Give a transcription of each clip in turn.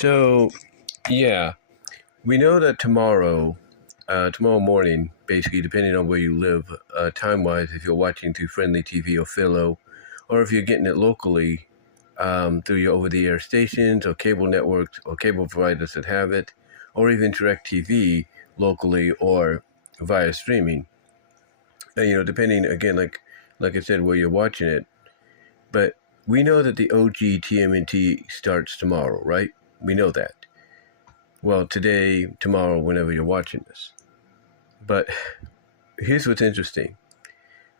So, yeah, we know that tomorrow morning, basically, depending on where you live, time-wise, if you're watching through Friendly TV or Philo, or if you're getting it locally through your over-the-air stations or cable networks or cable providers that have it, or even DirecTV locally or via streaming. Depending again, like I said, where you're watching it. But we know that the OG TMNT starts tomorrow, right? We know that. Well, today, tomorrow, whenever you're watching this. But here's what's interesting.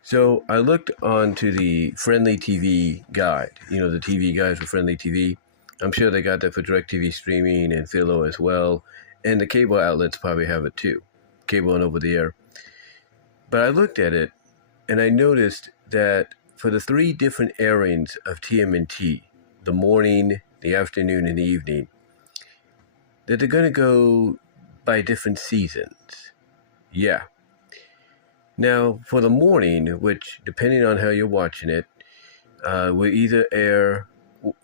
So I looked onto the Friendly TV guide, the TV guides for Friendly TV. I'm sure they got that for DirecTV streaming and Philo as well. And the cable outlets probably have it too, cable and over the air. But I looked at it and I noticed that for the 3 different airings of TMNT, the morning, the afternoon, and the evening, that they're going to go by different seasons. Yeah. Now, for the morning, which, depending on how you're watching it, will either air at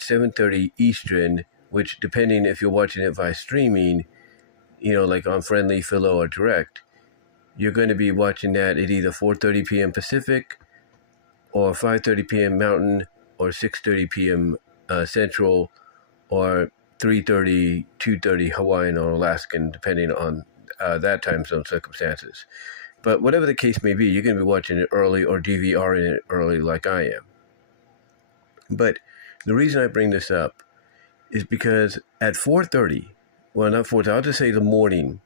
7:30 Eastern, which, depending if you're watching it via streaming, like on Friendly, Philo, or Direct, you're going to be watching that at either 4:30 p.m. Pacific, or 5:30 p.m. Mountain, or 6:30 p.m. Central, or 3:30, 2:30 Hawaiian or Alaskan, depending on that time zone circumstances. But whatever the case may be, you're going to be watching it early or DVRing it early like I am. But the reason I bring this up is because at 4:30, well, not 4:30, I'll just say the morning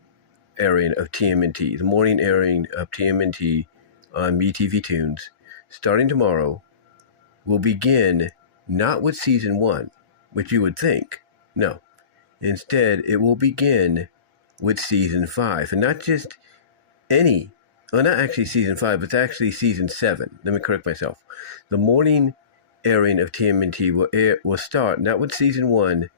airing of TMNT, on MeTV Tunes, starting tomorrow, will begin not with Season 1, which you would think. No. Instead, it will begin with Season 5. And not just any, well, not actually Season 5, but it's actually Season 7. Let me correct myself. The morning airing of TMNT will start not with Season 1,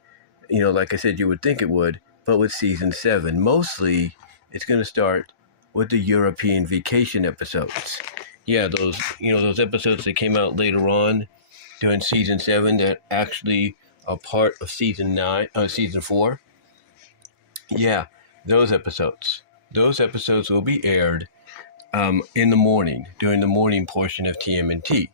like I said, you would think it would, but with Season 7. Mostly, it's going to start with the European vacation episodes. Yeah, those episodes that came out later on during Season 7 that actually are part of Season 4. Yeah, those episodes. Those episodes will be aired in the morning, during the morning portion of TMNT.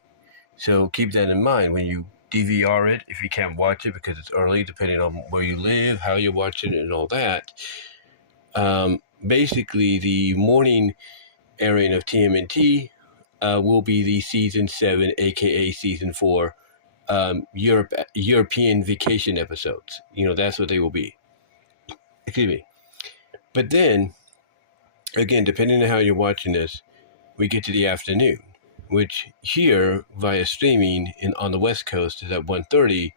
So keep that in mind when you DVR it, if you can't watch it because it's early, depending on where you live, how you're watching it, and all that. Basically, the morning airing of TMNT will be the Season 7, aka Season 4, European vacation episodes. That's what they will be. Excuse me. But then, again, depending on how you're watching this, we get to the afternoon, which here, via streaming on the West Coast, is at 1:30.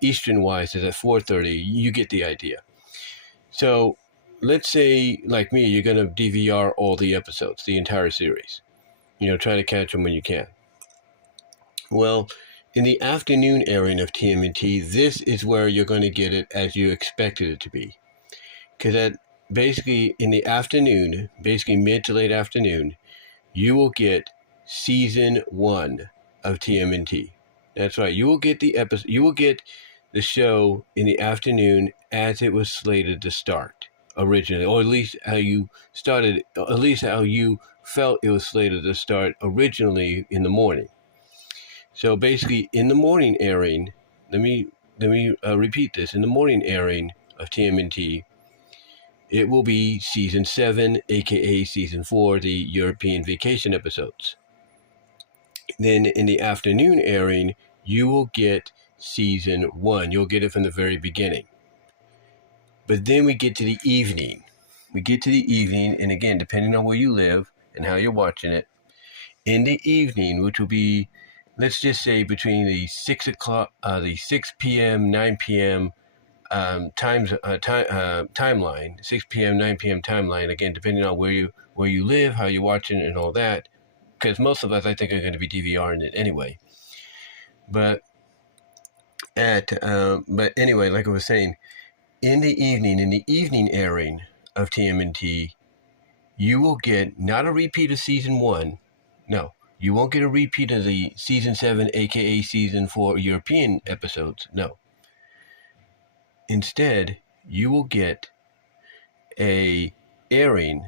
Eastern-wise is at 4:30. You get the idea. So, let's say, like me, you're going to DVR all the episodes, the entire series. Try to catch them when you can. Well, in the afternoon airing of TMNT, this is where you're going to get it as you expected it to be. Because basically in the afternoon, basically mid to late afternoon, you will get Season 1 of TMNT. That's right. You will get the episode. You will get the show in the afternoon as it was slated to start originally, or at least how you started. At least how you felt it was slated to start originally in the morning. So basically, in the morning airing, let me repeat this. In the morning airing of TMNT, it will be Season 7, aka Season 4, the European vacation episodes. Then in the afternoon airing, you will get Season 1. You'll get it from the very beginning. But then we get to the evening. And again, depending on where you live and how you're watching it, in the evening, which will be, let's just say, between the 6 p.m., 9 p.m., timeline, 6 p.m., 9 p.m. timeline, again, depending on where you live, how you're watching it, and all that, because most of us, I think, are going to be DVRing it anyway. But anyway, like I was saying, in the evening airing of TMNT, you will get not a repeat of Season 1. No, you won't get a repeat of the Season 7, aka Season 4 European episodes. No. Instead, you will get a airing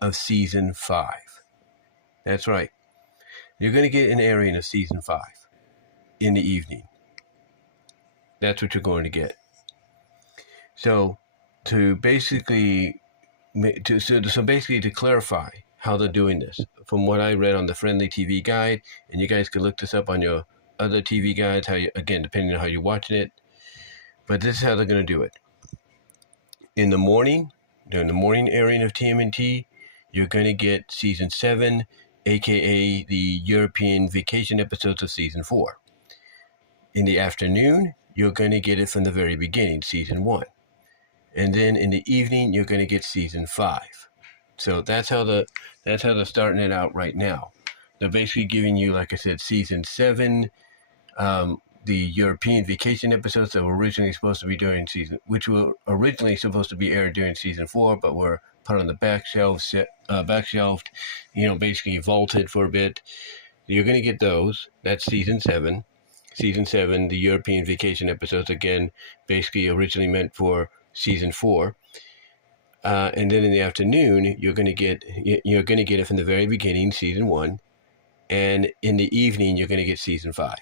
of season 5. That's right. You're going to get an airing of season 5 in the evening. That's what you're going to get. So to basically to clarify how they're doing this, from what I read on the Friendly TV Guide, and you guys can look this up on your other TV guides, again, depending on how you're watching it, but this is how they're going to do it. In the morning, during the morning airing of TMNT, you're going to get season 7, aka the European vacation episodes of season 4. In the afternoon, you're going to get it from the very beginning, season 1. And then in the evening, you're going to get season 5. So that's how they're starting it out right now. They're basically giving you, like I said, season 7, the European vacation episodes that were originally supposed to be which were originally supposed to be aired during season 4, but were put on the backshelved, basically vaulted for a bit. You're going to get those. That's season 7. Season 7, the European vacation episodes, again, basically originally meant for season 4. And then in the afternoon, you're going to get it from the very beginning, season 1, and in the evening, you're going to get season 5.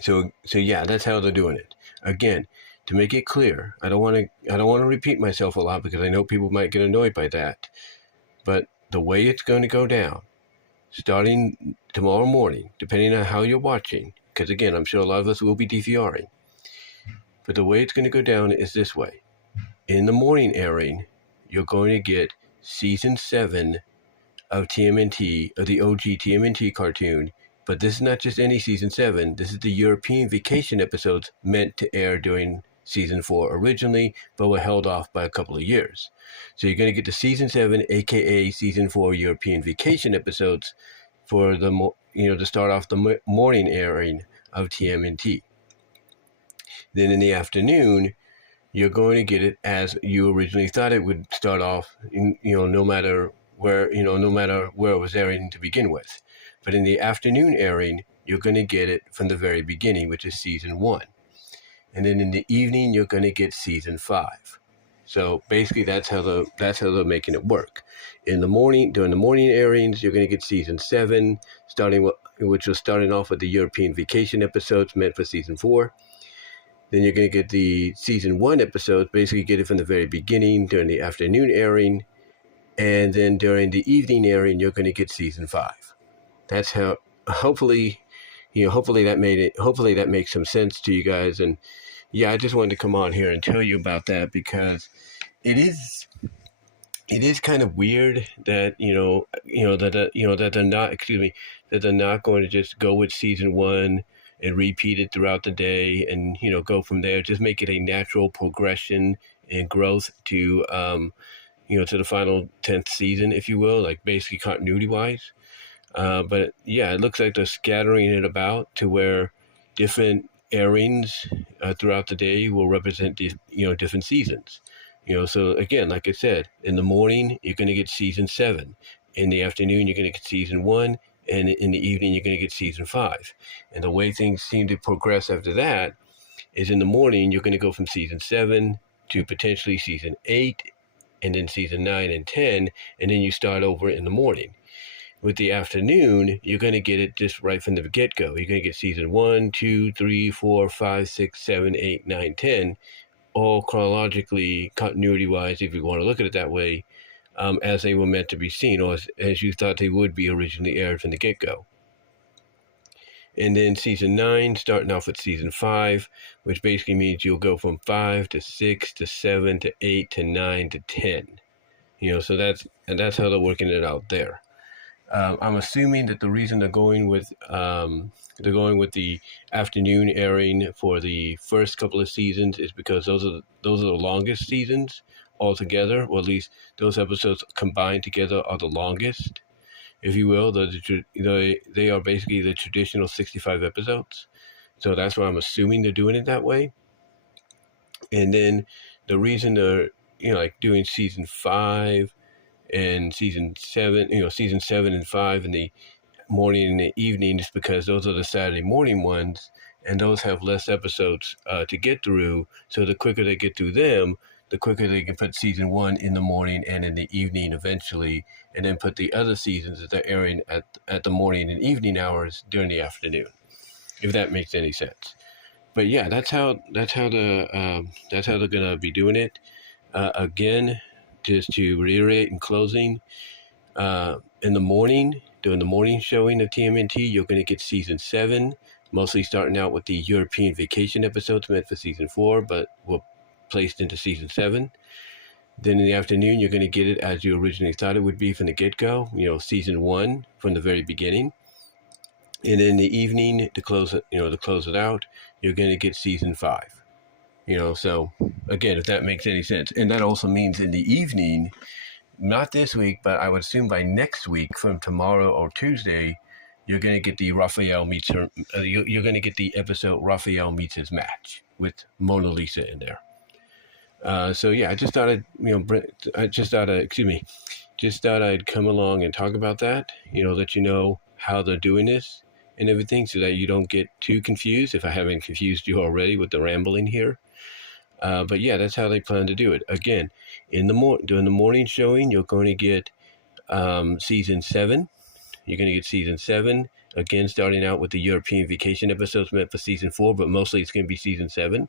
So yeah, that's how they're doing it. Again, to make it clear, I don't want to repeat myself a lot because I know people might get annoyed by that. But the way it's going to go down, starting tomorrow morning, depending on how you're watching, because again, I'm sure a lot of us will be DVRing. But the way it's going to go down is this way. In the morning airing, you're going to get season 7 of TMNT, of the OG TMNT cartoon. But this is not just any season 7. This is the European vacation episodes meant to air during season 4 originally, but were held off by a couple of years. So you're going to get the season 7, aka season 4 European vacation episodes for to start off the morning airing of TMNT. Then in the afternoon, you're going to get it as you originally thought it would start off, no matter where it was airing to begin with. But in the afternoon airing, you're going to get it from the very beginning, which is season 1. And then in the evening, you're going to get season 5. So basically, that's how they're making it work. In the morning, during the morning airings, you're going to get season 7, which was starting off with the European vacation episodes meant for season 4. Then you're going to get the season 1 episodes, basically get it from the very beginning during the afternoon airing. And then during the evening airing, you're going to get season 5. That's how, hopefully that makes some sense to you guys. And yeah, I just wanted to come on here and tell you about that because it is kind of weird that that they're not going to just go with season 1 and repeat it throughout the day and go from there. Just make it a natural progression and growth to to the final 10th season, if you will, like basically continuity wise. But yeah, it looks like they're scattering it about to where different airings throughout the day will represent different seasons. So again, like I said, in the morning you're going to get season 7. In the afternoon you're going to get season 1, and in the evening you're going to get season 5. And the way things seem to progress after that is in the morning you're going to go from season 7 to potentially season 8, and then season 9 and 10, and then you start over in the morning. With the afternoon, you're going to get it just right from the get-go. You're going to get season 1, 2, 3, 4, 5, 6, 7, 8, 9, 10, all chronologically, continuity-wise, if you want to look at it that way, as they were meant to be seen, or as you thought they would be originally aired from the get-go. And then season 9, starting off with season 5, which basically means you'll go from 5 to 6 to 7 to 8 to 9 to 10. So that's how they're working it out there. I'm assuming that the reason they're going with the afternoon airing for the first couple of seasons is because those are the longest seasons altogether, or at least those episodes combined together are the longest, if you will. They are basically the traditional 65 episodes. So that's why I'm assuming they're doing it that way. And then the reason they're doing season 5 and season 7, season 7 and 5 in the morning and the evening is because those are the Saturday morning ones, and those have less episodes to get through. So the quicker they get through them, the quicker they can put season 1 in the morning and in the evening eventually, and then put the other seasons that they're airing at the morning and evening hours during the afternoon, if that makes any sense. But yeah, that's how they're gonna be doing it. Again, just to reiterate in closing, in the morning, during the morning showing of TMNT, you're going to get season 7, mostly starting out with the European vacation episodes meant for season 4, but were placed into season 7. Then in the afternoon, you're going to get it as you originally thought it would be from the get-go, season 1 from the very beginning. And in the evening, to close it out, you're going to get season 5. So again, if that makes any sense. And that also means in the evening, not this week, but I would assume by next week, from tomorrow or Tuesday, you're going to get the Raphael meets her. You're going to get the episode Raphael meets his match with Mona Lisa in there. So yeah, I just thought I'd come along and talk about that. Let you know how they're doing this and everything, so that you don't get too confused. If I haven't confused you already with the rambling here. But yeah, that's how they plan to do it. Again, during the morning showing, you're going to get season 7. You're going to get season 7, again, starting out with the European vacation episodes meant for season 4, but mostly it's going to be season 7.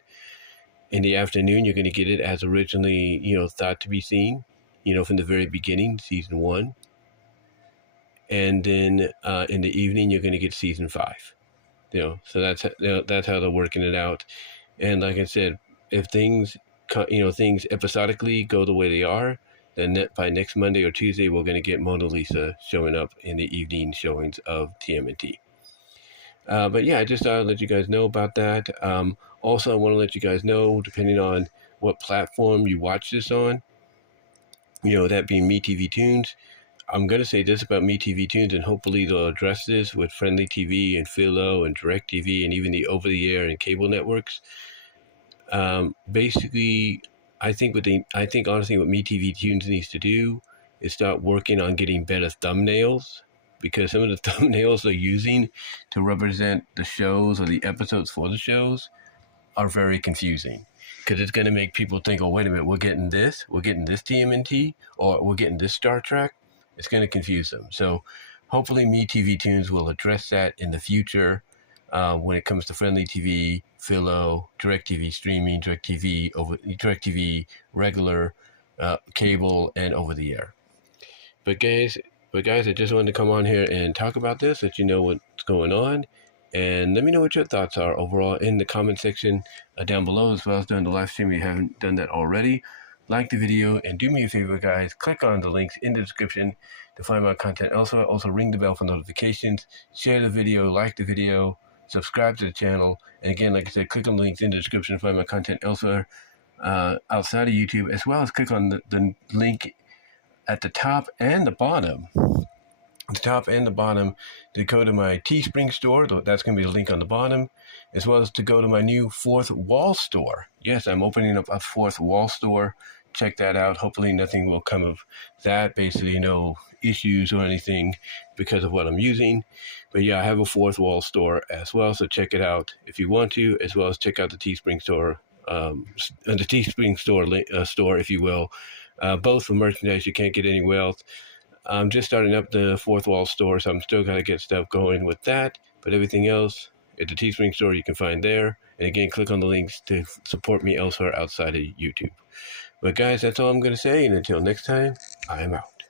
In the afternoon, you're going to get it as originally, thought to be seen, from the very beginning, season 1. And then in the evening, you're going to get season 5. So that's how they're working it out. And like I said, if things episodically go the way they are, then by next Monday or Tuesday, we're going to get Mona Lisa showing up in the evening showings of TMNT. But yeah, I just thought I'd let you guys know about that. Also, I want to let you guys know, depending on what platform you watch this on, that being MeTV Tunes, I'm going to say this about MeTV Tunes, and hopefully they'll address this with Friendly TV and Philo and DirecTV and even the over-the-air and cable networks. Basically, I think honestly what MeTV Tunes needs to do is start working on getting better thumbnails, because some of the thumbnails they're using to represent the shows or the episodes for the shows are very confusing, because it's going to make people think, oh, wait a minute, we're getting this TMNT, or we're getting this Star Trek. It's going to confuse them. So hopefully MeTV Tunes will address that in the future when it comes to Friendly TV, Philo, DirecTV streaming, DirecTV regular, cable, and over the air. But guys, I just wanted to come on here and talk about this, let you know what's going on, and let me know what your thoughts are overall in the comment section down below, as well as during the live stream if you haven't done that already. Like the video, and do me a favor, guys, click on the links in the description to find my content elsewhere. Also, ring the bell for notifications, share the video, like the video, subscribe to the channel, and again, like I said, click on the links in the description to find my content elsewhere outside of YouTube, as well as click on the link at the top and the bottom. To go to my Teespring store. That's going to be the link on the bottom, as well as to go to my new 4th Wall store. Yes, I'm opening up a 4th Wall store. Check that out. Hopefully nothing will come of that. Basically, no issues or anything because of what I'm using. But yeah, I have a 4th Wall store as well, so check it out if you want to, as well as check out the Teespring store, store, if you will. Both for merchandise you can't get anywhere else. I'm just starting up the 4th Wall store, so I'm still going to get stuff going with that. But everything else at the Teespring store you can find there. And again, click on the links to support me elsewhere outside of YouTube. But guys, that's all I'm going to say. And until next time, I'm out.